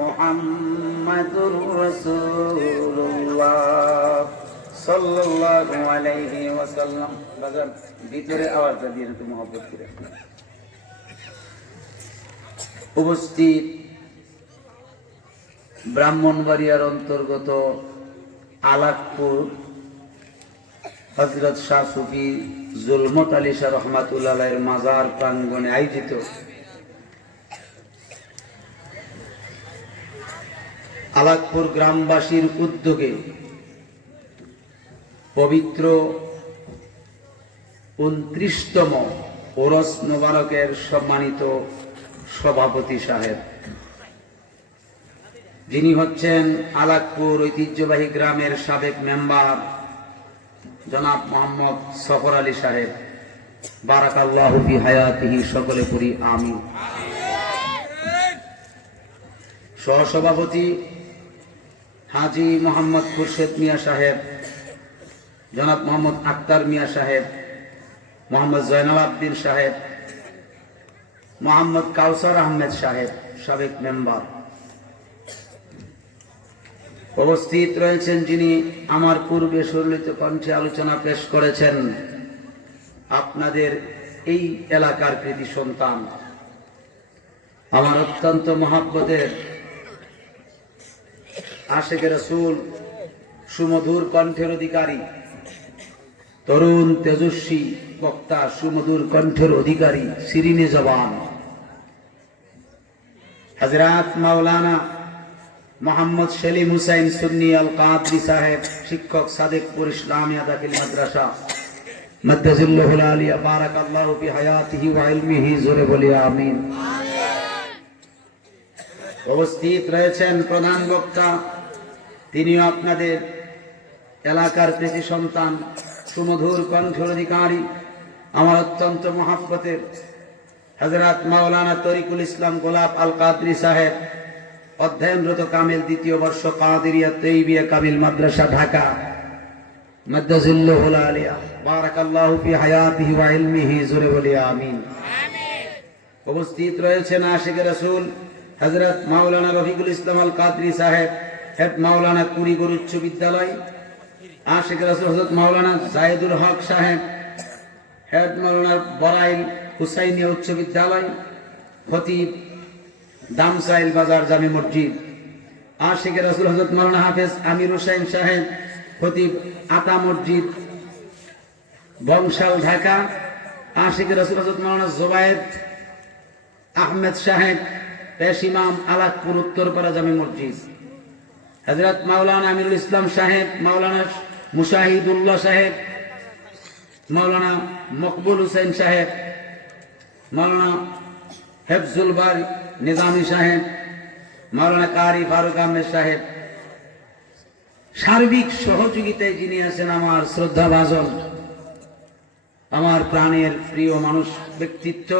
মুহাম্মাদুর রাসূলুল্লাহ সাল্লাল্লাহু আলাইহি ওয়াসাল্লাম। বাজার ভিতরে আওয়াজটা দিয়ে একটু মহব্বত করে। উপস্থিত ব্রাহ্মণবাড়িয়ার অন্তর্গত আলাকপুর হযরত শাহ সুফি জুলমত আলী শাহ রহমাতুল্লাহ আলাইহির মাজার প্রাঙ্গণে আয়োজিত আলাকপুর গ্রামবাসীর উদ্যোগে পবিত্র 29তম ওরস মোবারকের সম্মানিত সভাপতি সাহেব, যিনি হচ্ছেন আলাকপুর ঐতিহ্যবাহী গ্রামের সাবেক মেম্বার জনাব মোহাম্মদ সফর আলী সাহেব, বারাকাল্লাহু ফি হায়াতিহি, সকলে পড়ি আমিন। সহসভাপতি হাজী মোহাম্মদ খুরশেদ মিয়া সাহেব, জনাব মোহাম্মদ আক্তার মিয়া সাহেব, মোহাম্মদ জয়নাল আবদিন সাহেব, মোহাম্মদ কাউসার আহমেদ সাহেব, সাবেক মেম্বার। উপস্থিত রয়েছেন যিনি আমার পূর্বে সুললিত কণ্ঠে আলোচনা পেশ করেছেন, আপনাদের এই এলাকার কৃতি সন্তান, আমার অত্যন্ত মহব্বতের আশিকে রাসূল, সুমধুর কণ্ঠের অধিকারী, তরুণ তেজস্বী বক্তা, সুমধুর কণ্ঠের অধিকারী, শিরিনে জবান হযরত মাওলানা মোহাম্মদ সেলিম হুসাইন সুন্নি আল কাদরি সাহেব, শিক্ষক, সাদেকপুর ইসলামিয়া দাখিল মাদ্রাসা, মাদ্দাজিল্লাহুল আলিয়া, বারাকাল্লাহু ফি হায়াতিহি ওয়া ইলমিহি, জোরে বলি আমিন। উপস্থিত রয়েছেন প্রধান বক্তা, তিনিও আপনাদের এলাকার কৃতি সন্তান, সুমধুর কণ্ঠের অধিকারী, আমার অত্যন্ত মহব্বতের হযরত মাওলানা তরিকুল ইসলাম গোলাপ আল কাদরি সাহেব, অধ্যয়নরত কামিল, দ্বিতীয় বর্ষ, কাদেরিয়া তৈবিয়া কামিল মাদ্রাসা, ঢাকা, মাদ্দাজিল্লাহুল আলিয়া, বারাকাল্লাহু ফি হায়াতিহি ওয়া ইলমিহি, জোরে বলি আমিন। উপস্থিত রয়েছেন আশিকে রাসূল হযরত মাওলানা রফিকুল ইসলাম আল কাদরি সাহেব, হেড মাওলানা কুড়িগড় উচ্চ বিদ্যালয়, আশিকে রাসূল হযরত মাওলানা জায়েদুল হক সাহেব, হেড মাওলানা বরাইল হুসাইনিয়া উচ্চ বিদ্যালয়, খতিব দামসাইল বাজার জামি মসজিদ, আশিকে রাসূল হযরত মাওলানা হাফেজ আমির হুসাইন সাহেব, খতিব আতা মসজিদ, বংশাল, ঢাকা, আশিকে রাসূল হযরত মাওলানা জুবায়েদ আহমেদ সাহেব, পেশ ইমাম, আলাকপুর উত্তরপাড়া জামি মসজিদ, হযরত মাওলানা আমিরুল ইসলাম সাহেব, মাওলানা মুশাহিদুল্লাহ সাহেব, মাওলানা মকবুল হুসাইন সাহেব, মাওলানা হেফজুল বারি নিজামী সাহেব, মাওলানা কারি ফারুক আহমেদ সাহেব, সার্বিক সহযোগিতায় যিনি আছেন আমার শ্রদ্ধাভাজন, আমার প্রাণের প্রিয় মানুষ, ব্যক্তিত্ব,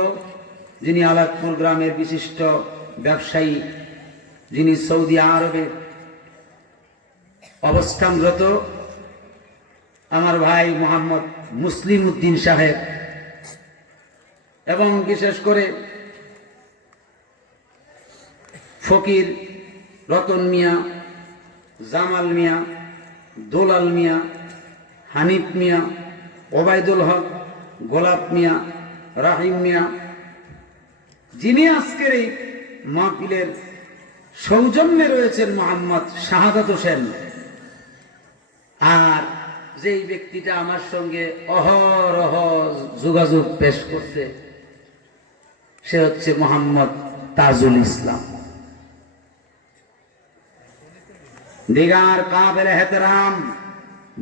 যিনি আলাকপুর গ্রামের বিশিষ্ট ব্যবসায়ী, যিনি সৌদি আরবে অবস্থানরত, আমার ভাই মোহাম্মদ মুসলিম উদ্দিন সাহেব, এবং বিশেষ করে ফকির রতন মিয়া, জামাল মিয়া, দোলাল মিয়া, হানিফ মিয়া, ওবায়দুল হক, গোলাপ মিয়া, রাহিম মিয়া, যিনি আজকের এই মাহফিলের সৌজন্যে রয়েছেন মোহাম্মদ শাহাদাত হোসেন, আর যেই ব্যক্তিটা আমার সঙ্গে অহরহ যোগাযোগ পেশ করতে, সে হচ্ছে মোহাম্মদ তাজুল ইসলাম। দিগার কাবিল এহতেরাম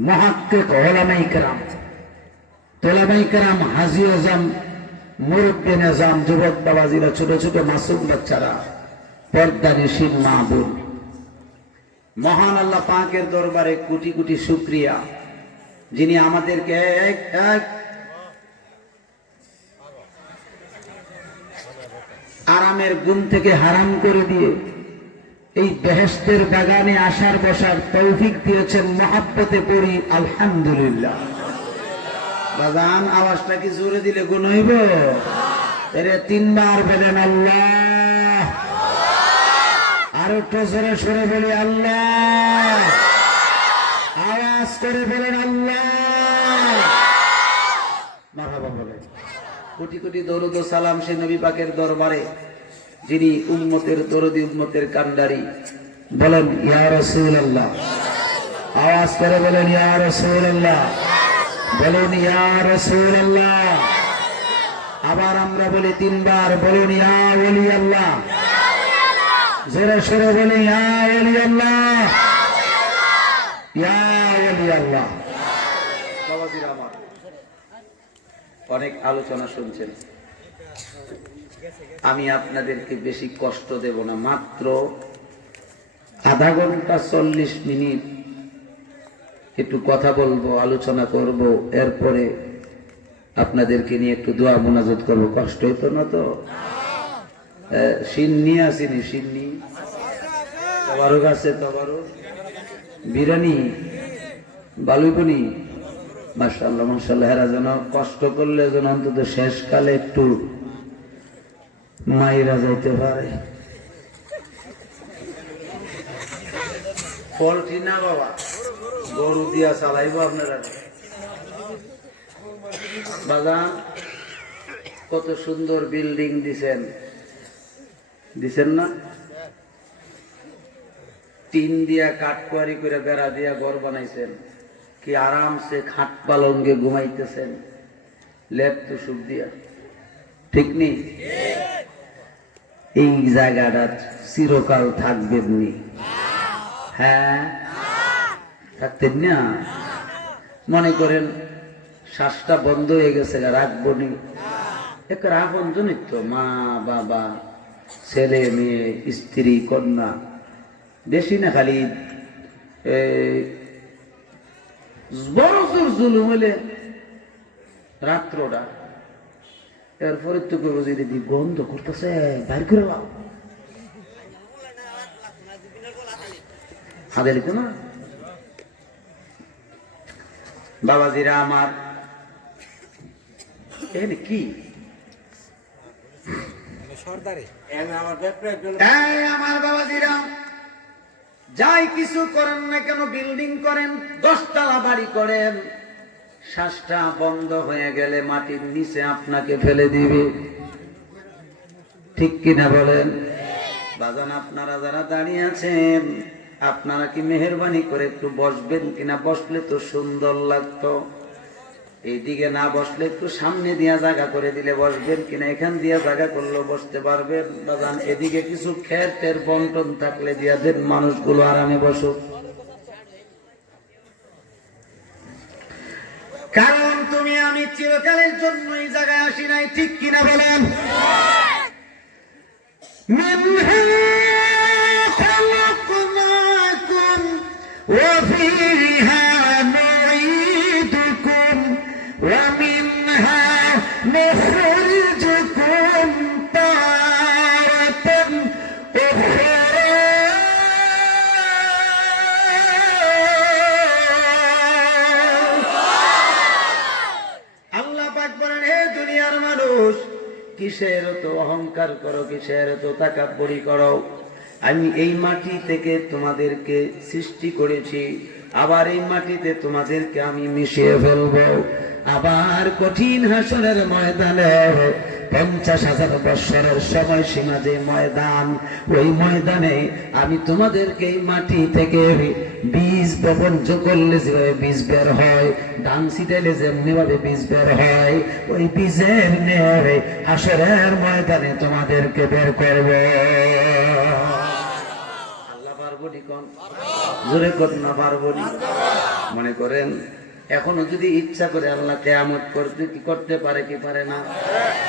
মুহাক্কিক উলামায়ে কেরাম, তোলাবায়ে কেরাম, হাজী আজম, মুরব্বী নিজাম, যুবক বাবাজিরা, ছোট ছোট মাসুম বাচ্চারা, পর্দানিশীন মা বোন, মহান আল্লাহ পাকের দরবারে কোটি কোটি শুকরিয়া, যিনি আমাদেরকে এক এক আরামের গুণ থেকে হারাম করে দিয়ে এই বেহেশতের বাগানে আসার বসার তৌফিক দিয়েছেন। মহাব্বতে পড়ি আলহামদুলিল্লাহ। বাগান আওয়াজটা কি জোরে দিলে গুণ হইব? এরে তিনবার বলেন আল্লাহ, আর একটু জোরে সরে বলি আল্লাহ, আওয়াজ করে বলেন আল্লাহ। মারহাবা বলেন। কোটি কোটি দরুদ ও সালাম সে নবী পাকের দরবারে, যিনি উম্মতের দরদি, উম্মতের কান্ডারি। বলেন ইয়া রাসূলুল্লাহ, আওয়াজ করে বলেন ইয়া রাসূলুল্লাহ, বলুন ইয়া রাসূলুল্লাহ। আবার আমরা বলি তিনবার, বলুন ইয়া ওলি আল্লাহ, জোরে সরে বলি ইয়া ওলি আল্লাহ, ইয়া ওলি আল্লাহ। বাবাজিরা আমার, অনেক আলোচনা শুনছেন, আমি আপনাদেরকে বেশি কষ্ট দেব না। মাত্র আধা ঘন্টা 40 মিনিট একটু কথা বলবো, আলোচনা করব, এরপরে আপনাদেরকে নিয়ে একটু দোয়া মোনাজাত করবো। কষ্ট হইতো না তো? সিন্নি আসেনি? সিন্নি তবারক আছে? তবারক বিরিয়ানি বালুবনি, মাশাআল্লাহ মাশাআল্লাহ। এরা যেন কষ্ট করলে যেন অন্তত শেষকালে একটু মাইরা যাইতে পারে। পোল্ট্রি না বাবা, গরু দিয়া চালাইবো আপনারা। বাগান কত সুন্দর বিল্ডিং দিছেন, দিছেন না? টিন দিয়া কাঠকুয়ারি করে বেড়া দিয়া ঘর বানাইছেন, কি আরামসে খাট পালঙ্গে ঘুমাইতেছেন, লেপ তো সুখ দিয়া, ঠিক নেই? এই জায়গাটা চিরকাল থাকবেন নি? হ্যাঁ, থাকতেন না? মনে করেন শ্বাসটা বন্ধ হয়ে গেছে, রাখবো নি? এক রাখুন জনিত তো, মা বাবা ছেলে মেয়ে স্ত্রী কন্যা, বেশি না খালি বড় জোর জুলুম হইলে রাত্রটা, এরপরে তো করবো যে দিদি গন্ধ করতেছে, বাইর করে লাও, হাতে লিখো না। বাবাজিরা আমার, এখানে কি আমার বাবাজিরা, যাই কিছু করেন না কেন, বিল্ডিং করেন, 10 তলা বাড়ি করেন, শ্বাসটা বন্ধ হয়ে গেলে মাটির নিচে আপনাকে ফেলে দিবে, ঠিক কিনা বলেন? বাজান আপনারা যারা দাঁড়িয়ে আছেন, আপনারা কি মেহেরবানি করে একটু বসবেন কিনা? বসলে তো সুন্দর লাগতো। এইদিকে না বসলে একটু সামনে দিয়া জায়গা করে দিলে বসবেন কিনা? এখান দিয়া জায়গা করলেও বসতে পারবেন। বাজান এদিকে কিছু খেতের বন্টন থাকলে দিয়া দেন, মানুষগুলো আরামে বসুক। কারণ তুমি আমি চিরকালের জন্য এই জায়গায় আসি নাই, ঠিক কিনা বলেন? কিসের তো অহংকার করো, কিসের তো তাকাব্বুরি করো? আমি এই মাটি থেকে তোমাদেরকে সৃষ্টি করেছি, আবার এই মাটিতে তোমাদেরকে আমি মিশিয়ে ফেলবো। আবার কঠিন হাসরের ময়দানে 50,000 বৎসরের সময়সীমা যে ময়দান, ওই ময়দানে আমি তোমাদেরকে এই মাটি থেকে বীজ বপন করলে যেভাবে বীজ বের হয়, ধান ছিটাইলে যেমনি ভাবে বীজ বের হয়, ওই বীজের নেড়ে হাসরের ময়দানে তোমাদেরকে বের করবে। আল্লাহ পারবো নি? কোন জোরে কর না, পারবো নি? মনে করেন এখনো যদি ইচ্ছা করে আল্লাহ কিয়ামত করতে পারে কি পারে না?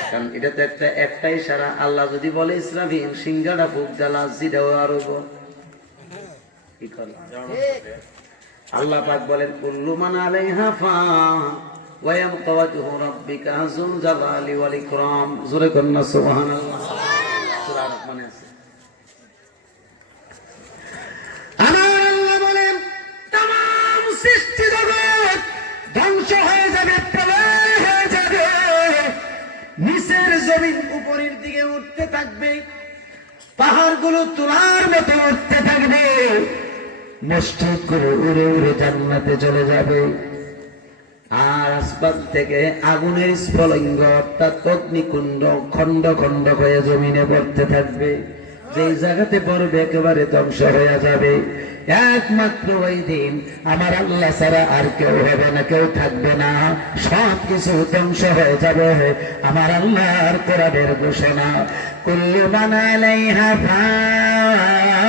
কারণ এটা তো একটাই সারা। আল্লাহ যদি বলে ইসরাফিল সিংহাটা ফুক জ্বালা জিরাও আরো, কি করলাম? আল্লাহ পাক বলেন কুল্লু মান আলাইহা ফান ওয়া ইয়াবকা ওয়াজহু রাব্বিকা যুল জালালি ওয়াল ইকরাম। জোরে কন্না সুবহানাল্লাহ। সূরা রহমানে আছে। আমার আল্লাহ বলেন तमाम সৃষ্টি জগৎ ধ্বংস হয়ে যাবে, প্রলয় হয়ে যাবে, নিচের জমিন উপরের দিকে উঠতে থাকবে, পাহাড়গুলো তুলার মতো উঠতে থাকবে, মসজিদ করে উড়ে উড়ে জান্নাতে চলে যাবে। আর আসমান থেকে আগুনের স্ফুলিঙ্গ অর্থাৎ অগ্নিকুণ্ড খন্ড খন্ড হয়ে জমিনে পড়তে থাকবে, যেই জায়গাতে পড়বে একেবারে ধ্বংস হয়ে যাবে। একমাত্র ওই দিন আমার আল্লাহ ছাড়া আর কেউ হবে না, কেউ থাকবে না, সব কিছু ধ্বংস হয়ে যাবে। আমার আল্লাহর কোরআনের ঘোষণা কুল্লু মান আলাইহা ফান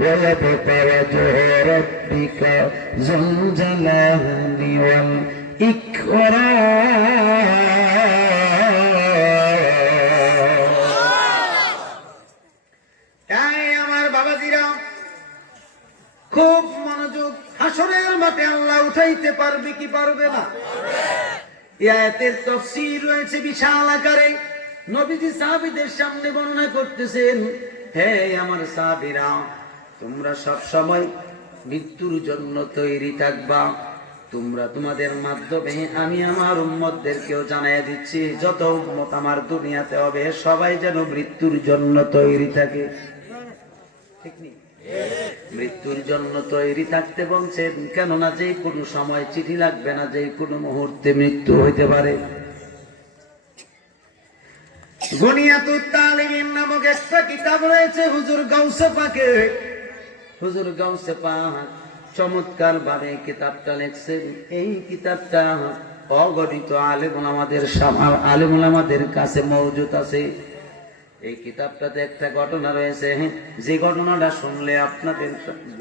ওয়া ইয়াবকা ওয়াজহু রাব্বিকা যুল জালালি ওয়াল ইকরাম। আমার বাবাজিরা খুব মনোযোগ, হাসরের মাঠে আল্লাহ উঠাইতে পারবে কি পারবে না? এই আয়াতের তাফসীর রয়েছে বিশাল আকারে। নবীজি সাহাবীদের সামনে বর্ণনা করতেছেন, হে আমার সাহাবীরা, তোমরা সব সময় মৃত্যুর জন্য তৈরি থাকবা। তোমরা তোমাদের মাধ্যমে আমি আমার উম্মতদেরকেও জানাইয়া দিচ্ছি, যত উম্মত আমার দুনিয়াতে হবে সবাই যেন মৃত্যুর জন্য তৈরি থাকে। ঠিক নেই? মৃত্যুর জন্য তৈরি থাকতে বলছেন, কেননা যে কোনো সময় চিঠি লাগবে না, যে কোনো মুহূর্তে মৃত্যু হইতে পারে। গুনিয়াতুত তালিবিন নামক একটা কিতাব রয়েছে হুজুর গাউসে পাকের। হুজুর গাউসে পাক চমৎকার ভাবে কিতাবটা লিখছেন। এই কিতাবটা অগণিত আলেম ওলামাদের কাছে মওজুদ আছে। এই কিতাবটাতে একটা ঘটনা রয়েছে, যে ঘটনাটা শুনলে আপনাদের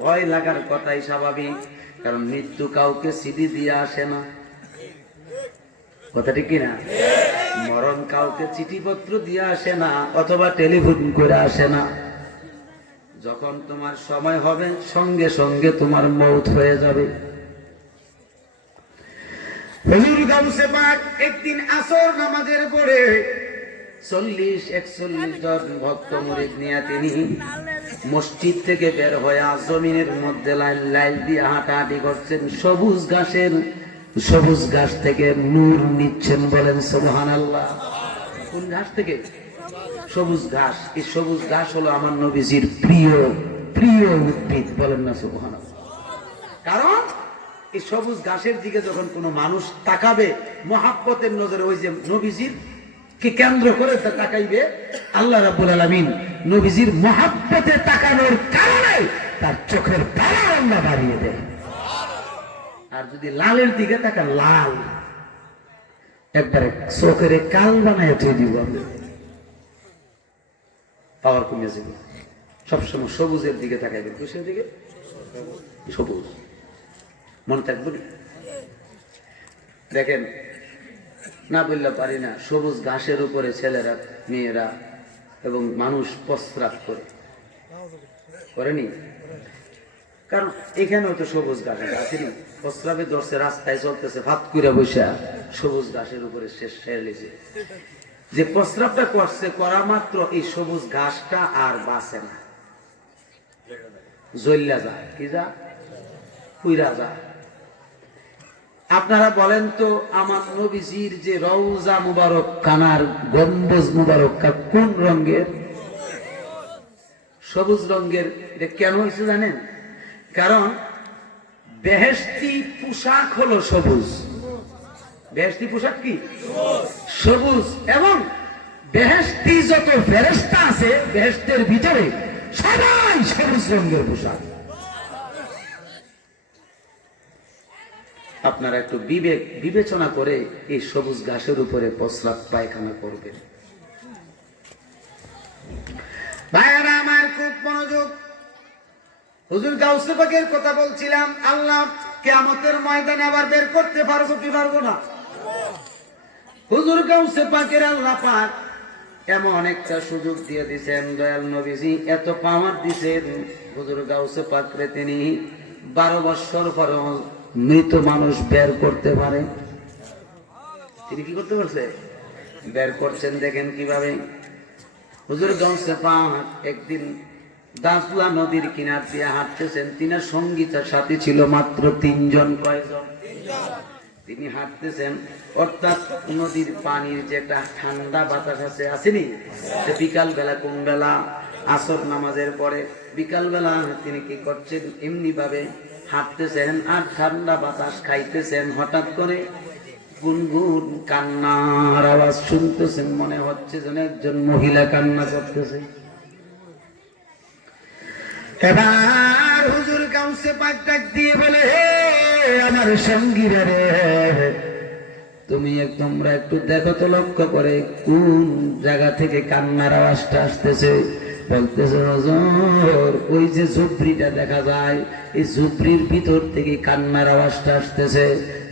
ভয় লাগার কথাই স্বাভাবিক, কারণ মৃত্যু কাউকে চিঠি দিয়ে আসে না। কথা ঠিক কিনা? মরণ কাউকে চিঠিপত্র দিয়ে আসে না, অথবা টেলিফোন করে আসে না। যখন তোমার সময় হবে সঙ্গে সঙ্গে তোমার মৌত হয়ে যাবে। হুজুর গাউসে পাক একদিন আসর নামাজের পরে 40-41 জন ভক্ত মুরিদ নিয়ে তিনি মসজিদ থেকে বের হয়ে জমিনের মধ্যে লাইন লাইন দিয়ে হাঁটাহাঁটি করছেন। সবুজ ঘাস থেকে নূর নিচ্ছেন, বলেন সুবহানাল্লাহ। কোন ঘাস থেকে? সবুজ ঘাস। এই সবুজ ঘাস হলো আমার নবীজির প্রিয় প্রিয় উদ্ভিদ, বলেন না সুবহানাল্লাহ। কারণ এই সবুজ ঘাসের দিকে যখন কোনো মানুষ তাকাবে মহাব্বতের নজরে, ওই যে নবীজির কে কেন্দ্র করে তাকাইবে, আল্লাহ রাব্বুল আলামিন নবীজির মহাব্বতে তাকানোর কারণে তার চোখের তারা আল্লাহ বাড়িয়ে দেয়। আর যদি লালের দিকে তাকা, লাল একবারে চোখের কাল বানায় উঠিয়ে দিব, পাওয়ার কমে যাবে। সবসময় সবুজের দিকে তাকাইবে। কিসের দিকে? সবুজ। মনে থাকবে। দেখেন, না বললে পারি না, সবুজ ঘাসের উপরে ছেলেরা, মেয়েরা এবং মানুষ প্রস্রাব করেনি? কারণ এখানেও তো সবুজ ঘাস আসেনি। প্রস্রাবে ধরছে, রাস্তায় চলতেছে, ভাত করে বসে সবুজ ঘাসের উপরে শেষ সেরেছে। যে প্রস্রাবটা করছে, করা মাত্র এই সবুজ ঘাসটা আর বাঁচে না, জ্বল্লা যায়। কি যা? পুইরা যায়। আপনারা বলেন তো, আমার নবীজির যে রওজা মুবারক কানার গম্বুজ মুবারক কোন রঙের? সবুজ রঙের। এটা কেন হয়েছে জানেন? কারণ বেহেশতি পোশাক হলো সবুজ। বেহেশতি পোশাক কি? সবুজ। এবং বেহেশতি যত ফেরেশতা আছে বেহেশতের ভিতরে সবাই সবুজ রঙের পোশাক। আপনারা একটু বিবেচনা করে এই সবুজ ঘাসের উপরে প্রস্রাব পায়খানা করবেন। ভাইরা আমার, খুব মনোযোগ। হুজুর গাউসে পাকের কথা বলছিলাম। আল্লাহ কিয়ামতের ময়দানে আবার বের করতে পারবো কি পারবো না? হুজুর গাউসে পাকের আল্লাহ পাক এমন একটা সুযোগ দিয়ে দিয়েছেন দয়াল নবীজি, এত পাওয়ার দিয়েছেন হুজুর গাউসে পাকরে তিনি 12 বছর পরে মৃত মানুষ বের করতে পারে। তিনি কি করতে পারছে? বের করছেন। দেখেন কিভাবে। হুজুর গাউসে পাক একদিন দাসলা নদীর কিনার দিয়ে হাঁটতেছেন। তিনার সঙ্গীতার সাথে ছিল মাত্র 3 জন। কয়জন? তিনি হাঁটতেছেন, অর্থাৎ নদীর পানির যে একটা ঠান্ডা বাতাস আছে, আসেনি? বিকাল বেলা, কোন বেলা? আসর নামাজের পরে বিকাল বেলা তিনি কি করছেন? এমনি ভাবে হাঁটতেছেন আর ঠান্ডা বাতাস খাইতেছেন। হঠাৎ করে গুনগুন কান্নার আওয়াজ শুনতেছেন। মনে হচ্ছে যেন একজন মহিলা কান্না করতেছে। এবার হুজুর গাউসে পাক ডাক দিয়ে বলে, হে আমার সঙ্গীরা রে, তোমরা একটু দেখো তো, লক্ষ্য করে কোন জায়গা থেকে কান্নার আওয়াজটা আসতেছে। বলতেছে, হুজুর ওই যে ঝুপড়িটা দেখা যায়, এই ঝুপড়ির ভিতর থেকে কান্নার আওয়াজটা আসতেছে।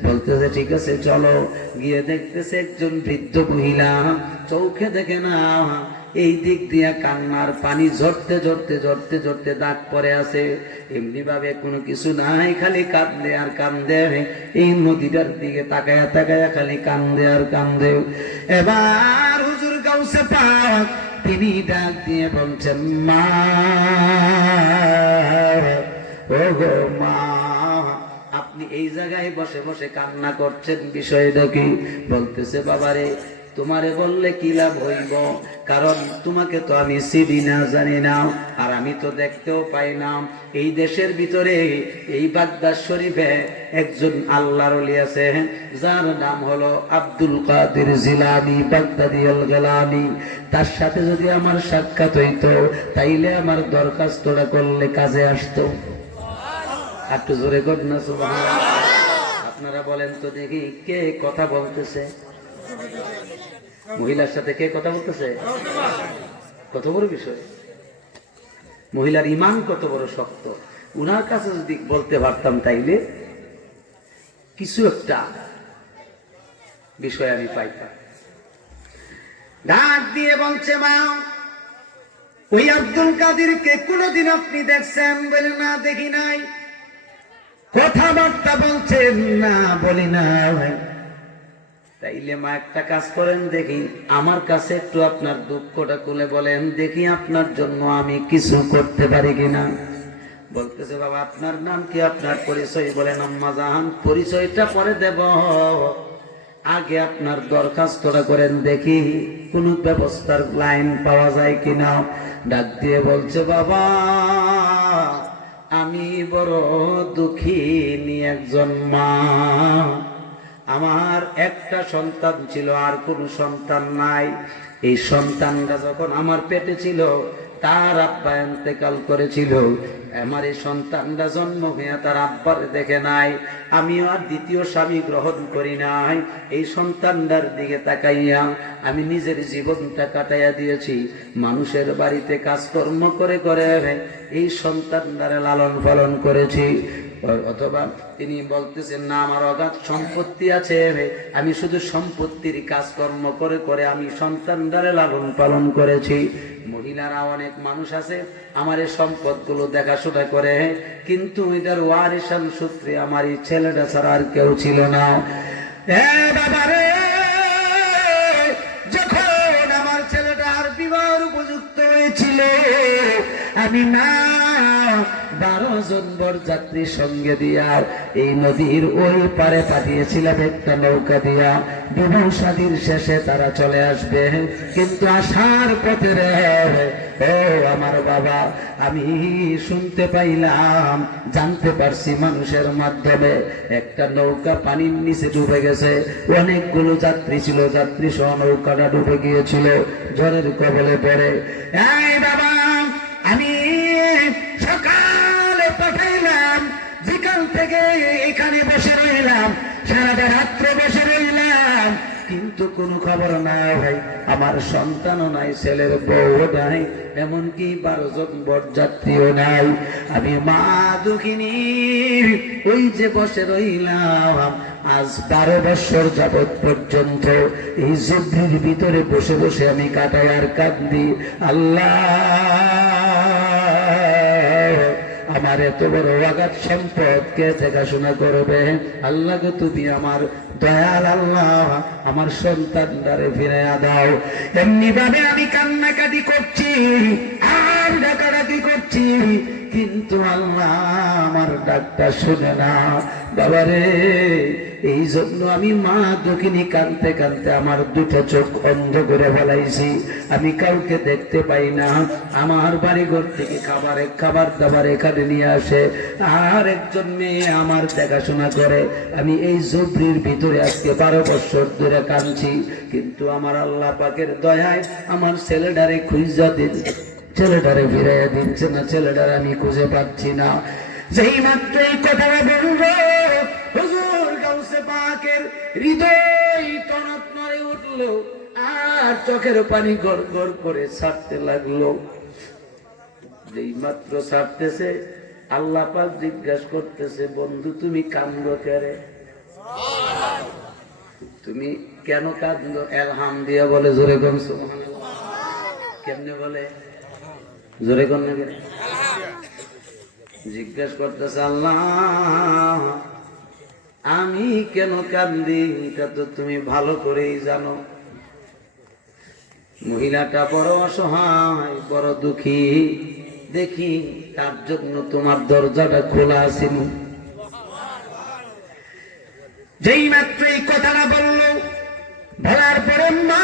বলতেছে, ঠিক আছে চলো। গিয়ে দেখতেছে একজন বৃদ্ধ মহিলা, চোখে দেখে না, এই দিক দিয়ে কান্নার পানি ঝরতে ঝরতে ঝরতে ঝরতে দাগ পরে আছে। এমনি ভাবে কোনো কিছু নাই, খালি কান্দে আর কান্দে। এই নদীটার দিকে তাকায়া তাকায়া খালি কান্দে আর কান্দে। এবার হুজুর গাউসে পাক তিনি ডাক দিয়ে বলছেন, মা, ও গো মা, আপনি এই জায়গায় বসে বসে কান্না করছেন, বিষয়টা কি? বলতেছে, বাবারে তোমারে বললে কি লাভ হইব, কারণ তোমাকে তো আমি চিনি না, জানি না, আর আমি তো দেখতেও পাই না। এই দেশের ভিতরে এই বাগদাদ শরীফে একজন আল্লাহর ওলি আছে, যার নাম হলো আব্দুল কাদের জিলানী বাগদাদী আল গিলানী। তার সাথে যদি আমার সাক্ষাৎ হইতো, তাইলে আমার দরখাস্তটা করলে কাজে আসতো। একটু জোরে কর না সুবহানাল্লাহ। আপনারা বলেন তো দেখি, কে কথা বলতেছে? মহিলার সাথে কে কথা বলতেছে? কত বড় বিষয়! মহিলার ঈমান কত বড় শক্ত! উনার কাছে যদি বলতে পারতাম, তাইলে কিছু একটা বিষয় আমি পাইতাম। ডাক দিয়ে বলছে, মা, ওই আব্দুল কাদেরকে কোনদিন আপনি দেখছেন? বলে, না, দেখি নাই। কথাবার্তা বলছেন? না, বলি না। তাইলে মা একটা কাজ করেন, দেখি আমার কাছে একটু আপনার দুঃখটা খুলে বলেন, দেখি আপনার জন্য আমি কিছু করতে পারি কিনা। বলতেছে, বাবা আপনার নাম কি, আপনার পরিচয় বলেন। আম্মা জাহান, পরিচয়টা পরে দেব, আগে আপনার দরখাস্তটা করেন, দেখি কোন ব্যবস্থার লাইন পাওয়া যায় কিনা। ডাক দিয়ে বলছে, বাবা আমি বড় দুঃখিনী একজন মা। আমার একটা সন্তান ছিল, আর কোন সন্তান নাই। এই সন্তানটা যখন আমার পেটে ছিল, তার আব্বা ইন্তেকাল করেছিল। আমার এই সন্তানটা জন্ম হইয়া তার আব্বার দেখে নাই। আমিও আর দ্বিতীয় স্বামী গ্রহণ করি নাই। এই সন্তানটার দিকে তাকাইয়া আমি নিজের জীবনটা কাটাইয়া দিয়েছি। মানুষের বাড়িতে কাজকর্ম করে করে এই সন্তানটারে লালন পালন করেছি। অথবা তিনি বলতেছেন, না, আমার অগাধ সম্পত্তি আছে, আমি শুধু সম্পত্তির কাজকর্ম করে করে আমি সন্তানদারে লালন পালন করেছি। মহিলারা অনেক মানুষ আছে আমার এই সম্পদগুলো দেখাশোনা করে, কিন্তু এটার ওয়ারিসান সূত্রে আমার এই ছেলেটা ছাড়া আর কেউ ছিল না। বাবারে, যখন আমার ছেলেটা আর বিবাহের উপযুক্ত হয়েছিল, আমি না 12 জন বরযাত্রী সঙ্গে দিয়া এই নদীর ওই পারে পাঠিয়েছিলাম একটা নৌকা দিয়া। বিবাহ শাদীর শেষে তারা চলে আসবে, কিন্তু আসার পথে রে, ও আমার বাবা, আমি শুনতে পাইলাম, জানতে পারছি মানুষের মাধ্যমে, একটা নৌকা পানির নিচে ডুবে গেছে। অনেকগুলো যাত্রী ছিল, যাত্রী সহ নৌকাটা ডুবে গিয়েছিল ঝড়ের কবলে পড়ে। এই বাবা, আমি সকালে পাঠাইলাম, বিকাল থেকে এখানে বসে রইলাম, সারাটা রাত্রে বসে রইলাম, কিন্তু তো কোনো খবর নাই, আমার সন্তানও নাই, ছেলের বউ নাই, এমনকি 12 জন বরযাত্রীও নাই। আমি মা দুঃখিনী ওই যে বসে রইলাম আজ 12 বছর যাবৎ পর্যন্ত এই জুবরির ভিতরে বসে বসে আমি কাটাই আর কাঁদি। আল্লাহ, আমার এত বড় অগাধ সম্পদ কে দেখাশোনা করবে? আল্লাহ গো, তুমি আমার দয়াল আল্লাহ, আমার সন্তানটারে ফিরাইয়া দাও। এমনি ভাবে আমি কান্নাকাটি করছি আর ডাকাডাকি করছি, কিন্তু আল্লাহ আমার ডাকটা শুনে না। বাবারে, এই জন্য আমি মা দুঃখিনী কাঁদতে কাঁদতে আমার দুটো চোখ অন্ধ করে ফেলাইছি। আমি কাউকে দেখতে পাই না। আমার বাড়ি ঘর থেকে খাবার দাবার এখানে নিয়ে আসে, আর একজন মেয়ে আমার দেখাশোনা করে। আমি এই জুবরির ভিতরে আজকে 12 বছর ধরে কাঁদছি, কিন্তু আমার আল্লাহ পাকের দয়ায় আমার ছেলেটারে খুঁজা দিন, ছেলেটারে ফিরাইয়া দিচ্ছে না, ছেলেটারে আমি খুঁজে পাচ্ছি না। যেই মাত্র এই কথাটা বলবো, হুজুর গাউসে পাকের হৃদয় টনক নড়ে উঠলো আর চোখের পানি গড় গড় করে ছাড়তে লাগলো। যেই মাত্র ছাড়তেছে, আল্লাহ পাক জিজ্ঞাসা করতেছে, বন্ধু তুমি কান্দো কেরে? তুমি কেন কান্দো? এলহাম দিয়া বলে, জোরে কোন সুবহানাল্লাহ। কেমনে বলে? জোরে কোন না কেন? জিজ্ঞাসা করতেছে, আল্লাহ আমি কেন কান্দি এটা তো তুমি ভালো করেই জানো। মহিলাটা বড় অসহায়, বড় দুঃখী, দেখি তার জন্য তোমার দরজাটা খোলা আছে। যেই মাত্র এই কথাটা বলল, বলার পরে মা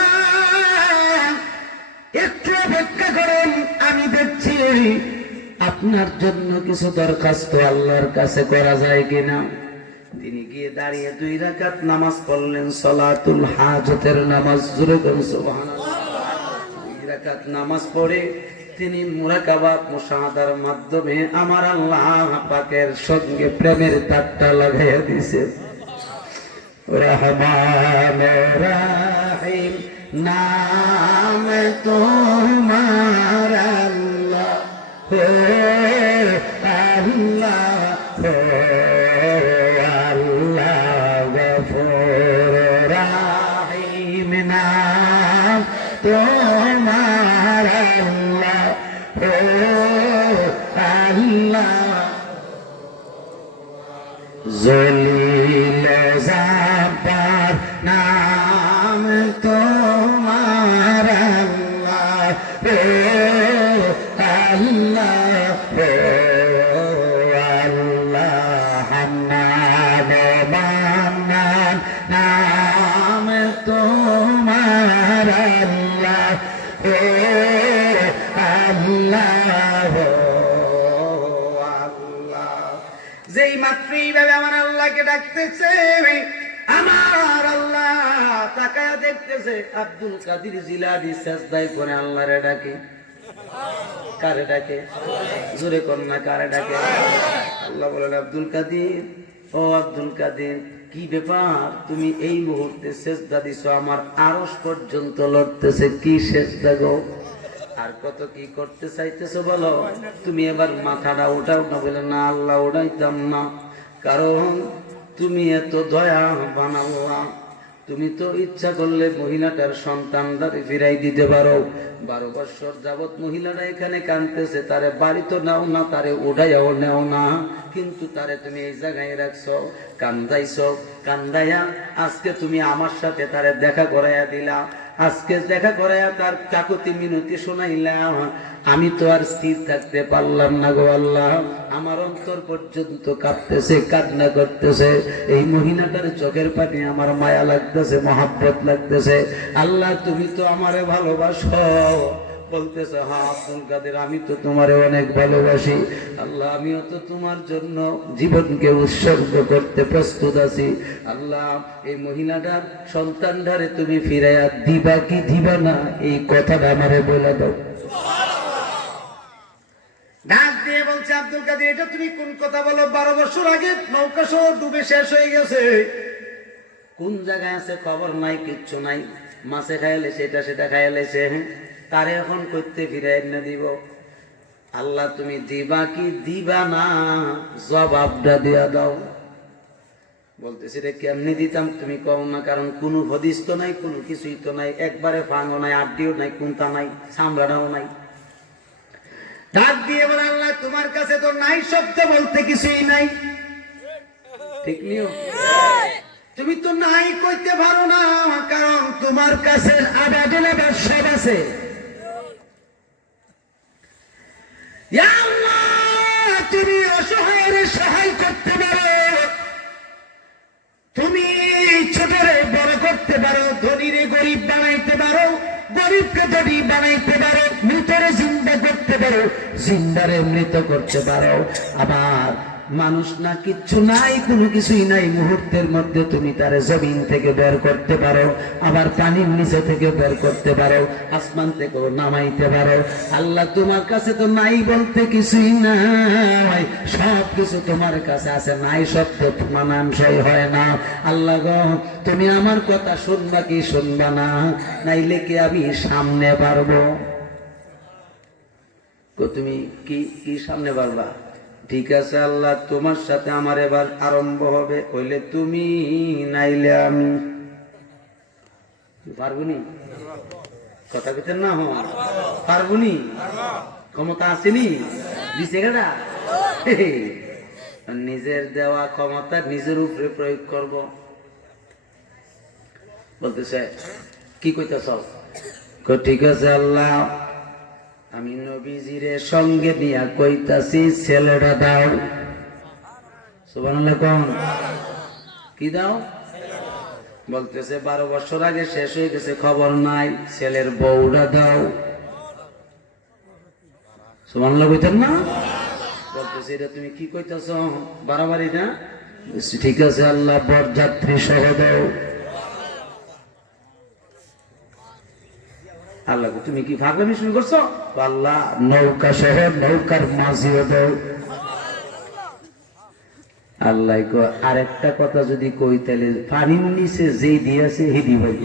একটু অপেক্ষা করেন, আমি দেখছি আপনার জন্য কিছু দরখাস্ত আল্লাহর কাছে করা যায় কিনা। তিনি গিয়ে দাঁড়িয়ে 2 রাকাত নামাজ পড়লেন, সালাতুল হাজতের নামাজ। জোরে বলুন সুবহানাল্লাহ। 2 রাকাত নামাজ পড়ে তিনি মুরাকাবাত মুশাহাদার মাধ্যমে আমার আল্লাহ পাকের সঙ্গে প্রেমের তারটা লাগাইয়া দিয়েছে। রহমান রাহিম নাম তোমার আল্লাহ, হে আল্লাহ, হে আল্লাহ, গফুর রাহিম নাম তোমার আল্লাহ, হে আল্লাহ, জলিল জাব্বার নাম তোমার আল্লাহ, হে আল্লাহ, হে আল্লাহ, হান্নান মান্নান নাম তোমার আল্লাহ, হে আল্লাহ। যেই মাত্রই এইভাবে আমার আল্লাহকে ডাকতেছে, আমার আল্লাহ তাকায়া দেখতেছে আব্দুল কাদের জিলানী সেজদায় করে আল্লাহরে ডাকে। কারে ডাকে? জোরে কন্যা, কারে ডাকে? আল্লাহ বলেন, আব্দুল কাদের, ও আব্দুল কাদের, কি ব্যাপার? তুমি এই মুহূর্তে সেজদা দিছো, আমার আরশ পর্যন্ত লড়তেছে, কি সেজদা গো? আর কত কি করতে চাইতেছো বলো? তুমি এবার মাথাটা ওঠাও না। বলে, না আল্লাহ ওঠাইতাম না, কারণ তুমি এত দয়া বানাল্লা, তুমি তো ইচ্ছা করলে মহিলাটার সন্তানদারে ফিরাই দিতে পারো। 12 বছর যাবৎ মহিলাটা এখানে কাঁদতেছে, তারে বাড়ি তো নাও না, তারে ওঠাইয়াও নেও না, কিন্তু তারে তুমি এই জায়গায় রাখছো, কান্দাইছো, কান্দাইয়া আজকে তুমি আমার সাথে তারে দেখা করাইয়া দিলা। আজকে দেখা করাইয়া তার কাকুতি মিনতি শোনাইলাম। আমি তো আর স্থির থাকতে পারলাম না গো আল্লাহ, আমার অন্তর পর্যন্ত কাঁপতেছে, কান্না করতেছে। এই মহিলাটার চোখের পানি আমার মায়া লাগতেছে, মহাব্বত লাগতেছে। আল্লাহ তুমি তো আমারে ভালোবাসো। বলতেছে, হ্যাঁ আব্দুল কাদের, আমি তো তোমারে অনেক ভালোবাসি। আল্লাহ আমিও তো তোমার জন্য জীবনকে উৎসর্গ করতে প্রস্তুত আছি। আল্লাহ এই মহিলাটার সন্তানটারে তুমি ফিরাইয়া দিবা কি দিবা না, এই কথাটা আমারে বলে দাও। ডাক দিয়ে বলছে, আব্দুল কাদের এটা তুমি কোন কথা বলো? 12 বছর আগে নৌকা সহ ডুবে শেষ হয়ে গেছে, কোন জায়গায় আছে খবর নাই, কিচ্ছু নাই। মাছে খাইলে সেটা খাইলেছে, তারে এখন করতে ফিরে এনে দিব। আল্লাহ তুমি দিবা কি দিবা না, জবাবটা দিয়া দাও। বলতেছি রে কেমনি দিতাম তুমি কও না, কারণ কোনো হদিস তো নাই, কোনো কিছুই তো নাই, একবারে ফাঙও নাই, আড্ডিও নাই, কোনটা নাই, চামড়াটাও নাই। ডাক দিয়ে বলে আল্লাহ তোমার কাছে তো নাই শব্দ বলতে কিছুই নাই, ঠিক নিও, তুমি তো নাই কইতে পারো না, কারণ তোমার কাছে আবাদলে সব আছে। ইয়া আল্লাহ তুমি অসহায়ের সহায় করতে পারো, তুমি ছোটরে বড় করতে পারো, ধনীরে গরিব বানাইতে পারো, গরিবকে ধনী বানাইতে পারো, মৃতরে জিন্দা করতে পারো, জিন্দারে মৃত করতে পারো। আবার মানুষ না কিচ্ছু নাই, কোনো কিছুই নাই, মুহূর্তের মধ্যে তুমি তারে জমিন থেকে বের করতে পারো, আবার পানির নিচে থেকে বের করতে পারো, আসমান থেকেও নামাইতে পারো। আল্লাহ তোমার কাছে তো নাই বলতে কিছুই নাই, সব কিছু তোমার কাছে আছে, নাই শব্দ মানানসই হয় না। আল্লাহ গো তুমি আমার কথা শুনবা কি শুনবা না, নাইলে কি আমি সামনে পারবো? তুমি কি সামনে পারবা? ঠিক আছে আল্লাহ তোমার সাথে আমার এবার আরম্ভ হবে, হইলে তুমি নাইলে আমি। পারবনি? কথা বলছেন না? পারবনি? ক্ষমতা আসেনি? দিছে গেটা নিজের দেওয়া ক্ষমতা নিজের উপরে প্রয়োগ করব। বলতেছে কি কইতেছ? ঠিক আছে আল্লাহ আমি নবীজিরে সঙ্গে নিয়া কইতাছি ছেলেটা দাও। সুবহানাল্লাহ কোন কি দাও? বলতেছে 12 বছর আগে শেষ হয়ে গেছে, খবর নাই, ছেলের বউটা দাও। সুবহানাল্লাহ কইতেন না? বলতেছে এটা তুমি কি কইতাছ বাড়াবাড়ি না? ঠিক আছে আল্লাহ বরযাত্রী সহ দাও। আল্লাহ তুমি কি ফাগলামি শুরু করছো? আল্লাহ নৌকা সহ নৌকার মাঝিও দাও। আল্লাহ আরেকটা কথা যদি কই তাহলে পানির নিচে যে দিয়েছে হিদি ভাই